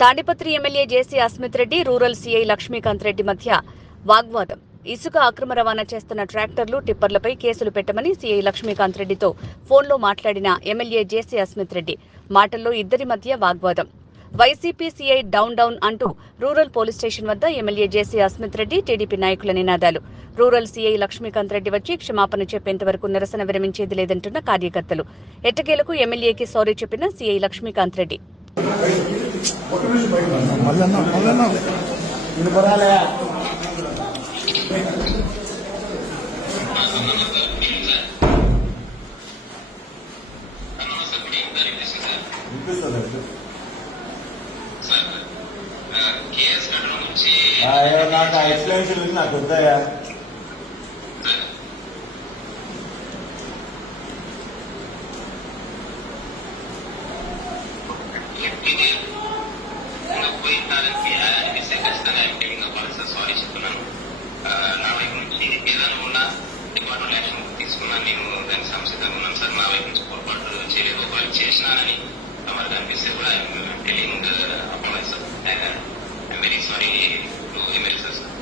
Tadipatri MLA జేసీ Asmith Reddy, rural CI Lakshmikanth Reddy మధ్య వాగ్వాదం. ఇసుక అక్రమ రవాణా చేస్తున్న ట్రాక్టర్లు, టిప్పర్లపై కేసులు పెట్టమని సీఐ లక్ష్మీకాంత్ రెడ్డితో ఫోన్లో మాట్లాడిన ఎమ్మెల్యే జేసీ అస్మిత్ రెడ్డి మాటల్లో ఇద్దరి మధ్య వాగ్వాదం. వైసీపీ సీఐ డౌన్ డౌన్ అంటూ రూరల్ పోలీస్ స్టేషన్ వద్ద ఎమ్మెల్యే జేసీ అస్మిత్ రెడ్డి, టీడీపీ నాయకుల నినాదాలు. రూరల్ సీఐ లక్ష్మీకాంత్ రెడ్డి వచ్చి క్షమాపణ చెప్పేంత వరకు నిరసన విరమించేది లేదంటున్న కార్యకర్తలు. ఎట్టకేలకు ఎమ్మెల్యేకి సారీ చెప్పిన సీఐ లక్ష్మీకాంత్ రెడ్డి. నాకు ఎక్స్ప్లెనేషన్ నాకు వద్దాయా? సారీ చెప్తున్నాను. నా వైపు నుంచి ఏదైనా ఉన్నా డిపార్ట్మెంట్ యాక్షన్ తీసుకున్నాను. నేను దానికి సంసిద్ధంగా ఉన్నాను సార్. నా వైపు నుంచి పొరపాటు చేయలేదు. ఒకవేళ చేసినానని మరి అనిపిస్తే కూడా telling apology sir. I'm very sorry to MLA sir.